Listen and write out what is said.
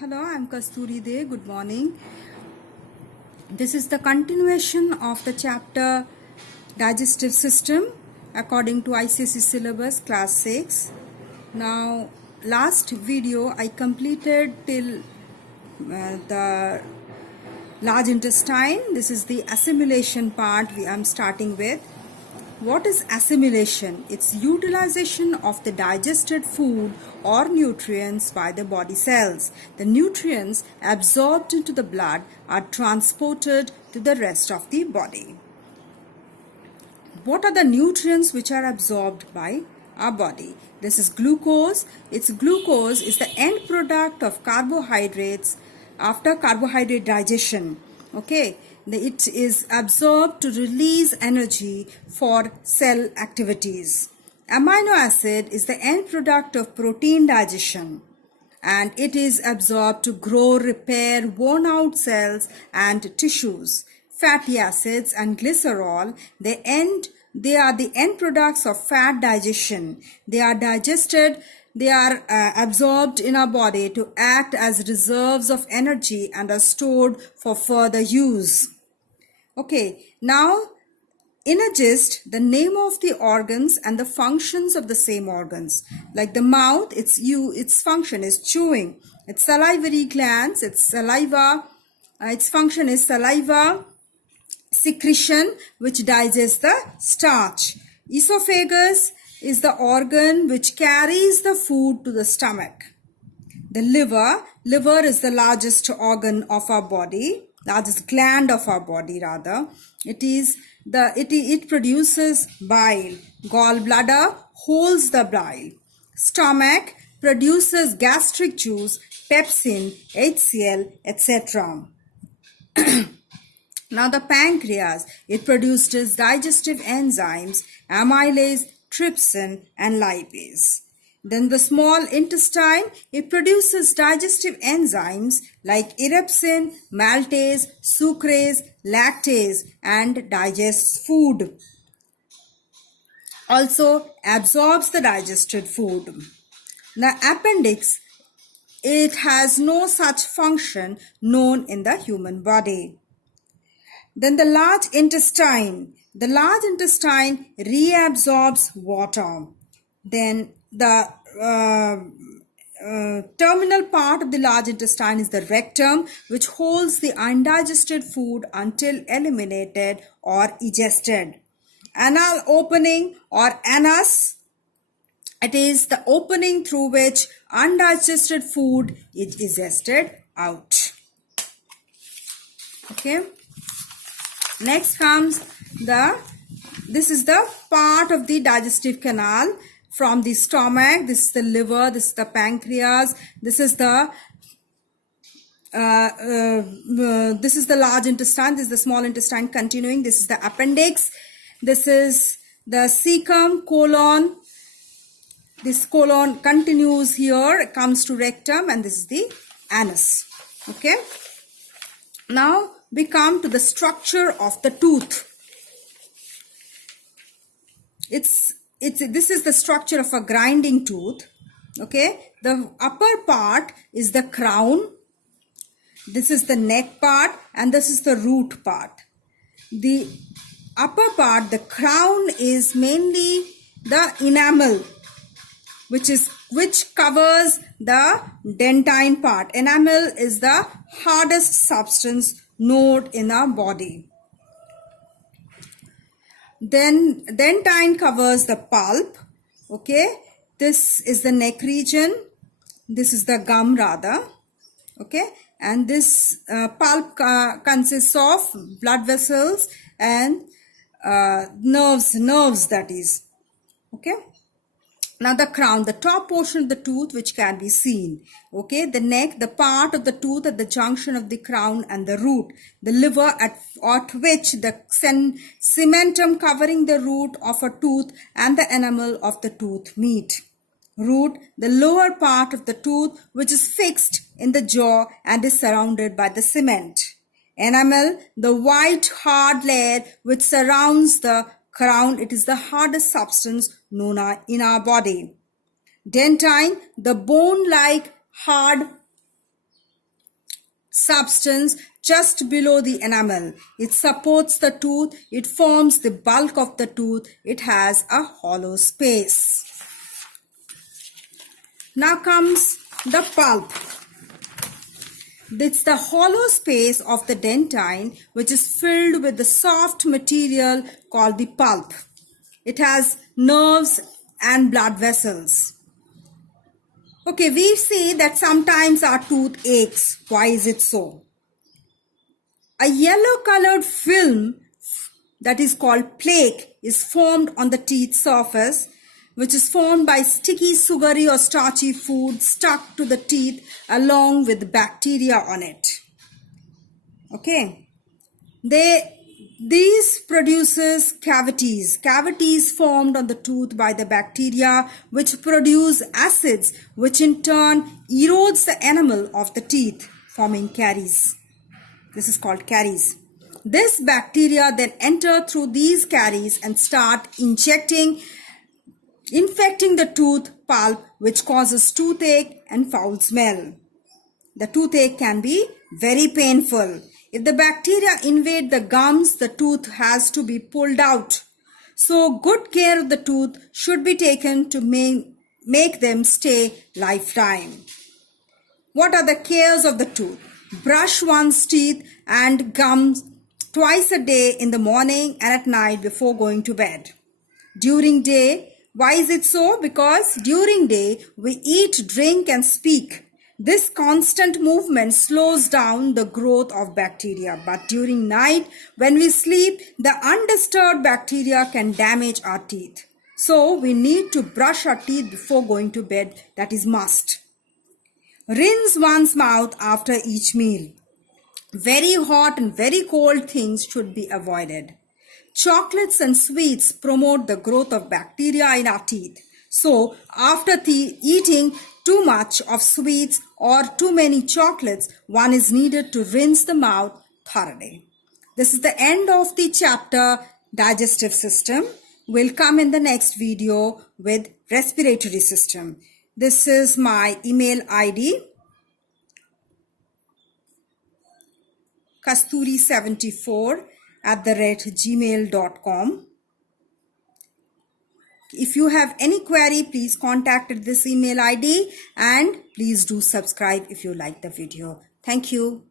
Hello, I'm Kasturi De. Good morning. This is the continuation of the chapter Digestive System according to ICSE syllabus class 6. Now, last video I completed till the large intestine. This is the assimilation part I'm starting with. What is assimilation? It's utilization of the digested food or nutrients by the body cells. The nutrients absorbed into the blood are transported to the rest of the body. What are the nutrients which are absorbed by our body? This is glucose. Glucose is the end product of carbohydrates after carbohydrate digestion. Okay. It is absorbed to release energy for cell activities. Amino acid is the end product of protein digestion, and it is absorbed to grow, repair worn out cells and tissues. Fatty acids and glycerol, they are the end products of fat digestion. They are digested. They are absorbed in our body to act as reserves of energy and are stored for further use. Okay, now in a gist, the name of the organs and the functions of the same organs. Like the mouth, its function is chewing. Its salivary glands, its function is saliva secretion, which digests the starch. Esophagus is the organ which carries the food to the stomach. The liver is the largest organ of our body. Largest gland of our body rather. It produces bile. Gallbladder holds the bile. Stomach produces gastric juice, pepsin, HCl, etc. Now the pancreas, it produces digestive enzymes, amylase, trypsin and lipase. Then the small intestine, it produces digestive enzymes like erepsin, maltase, sucrase, lactase and digests food. Also absorbs the digested food. The appendix, it has no such function known in the human body. Then the large intestine reabsorbs water. Then the terminal part of the large intestine is the rectum, which holds the undigested food until eliminated or digested. Anal opening or anus, it is the opening through which undigested food is digested out. Okay. Next comes this is the part of the digestive canal from the stomach. This is the liver, this is the pancreas, this is the large intestine, this is the small intestine continuing, this is the appendix, this is the cecum, colon, this colon continues here, comes to rectum, and this is the anus. Okay. Now we come to the structure of the tooth. This is the structure of a grinding tooth. Okay. The upper part is the crown. This is the neck part and this is the root part. The upper part, the crown, is mainly the enamel, which covers the dentine part. Enamel is the hardest substance known in our body. Then dentine covers the pulp. Okay, this is the neck region. This is the gum rather. Okay, and this pulp consists of blood vessels and nerves that is. Okay. Now the crown, the top portion of the tooth which can be seen. Okay, the neck, the part of the tooth at the junction of the crown and the root. The liver at which the cementum covering the root of a tooth and the enamel of the tooth meet. Root, the lower part of the tooth which is fixed in the jaw and is surrounded by the cement. Enamel, the white hard layer which surrounds the crown. It is the hardest substance known in our body. Dentine, the bone-like hard substance just below the enamel. It supports the tooth. It forms the bulk of the tooth. It has a hollow space. Now comes the pulp. It's the hollow space of the dentine which is filled with the soft material called the pulp. It has nerves and blood vessels. Okay, we see that sometimes our tooth aches. Why is it so? A yellow colored film that is called plaque is formed on the teeth surface, which is formed by sticky, sugary or starchy food stuck to the teeth along with bacteria on it. Okay. These produces cavities formed on the tooth by the bacteria which produce acids which in turn erodes the enamel of the teeth, forming caries. This is called caries. This bacteria then enter through these caries and start infecting the tooth pulp, which causes toothache and foul smell. The toothache can be very painful. If the bacteria invade the gums, the tooth has to be pulled out. So good care of the tooth should be taken to make them stay lifetime. What are the cares of the tooth? Brush one's teeth and gums twice a day in the morning and at night before going to bed. During day, why is it so? Because during day we eat, drink and speak. This constant movement slows down the growth of bacteria. But during night, when we sleep, the undisturbed bacteria can damage our teeth. So we need to brush our teeth before going to bed. That is must. Rinse one's mouth after each meal. Very hot and very cold things should be avoided. Chocolates and sweets promote the growth of bacteria in our teeth. So, after eating too much of sweets or too many chocolates, one is needed to rinse the mouth thoroughly. This is the end of the chapter Digestive System. We'll come in the next video with Respiratory System. This is my email ID, kasturi74@gmail.com. If you have any query, please contact this email ID and please do subscribe if you like the video. Thank you.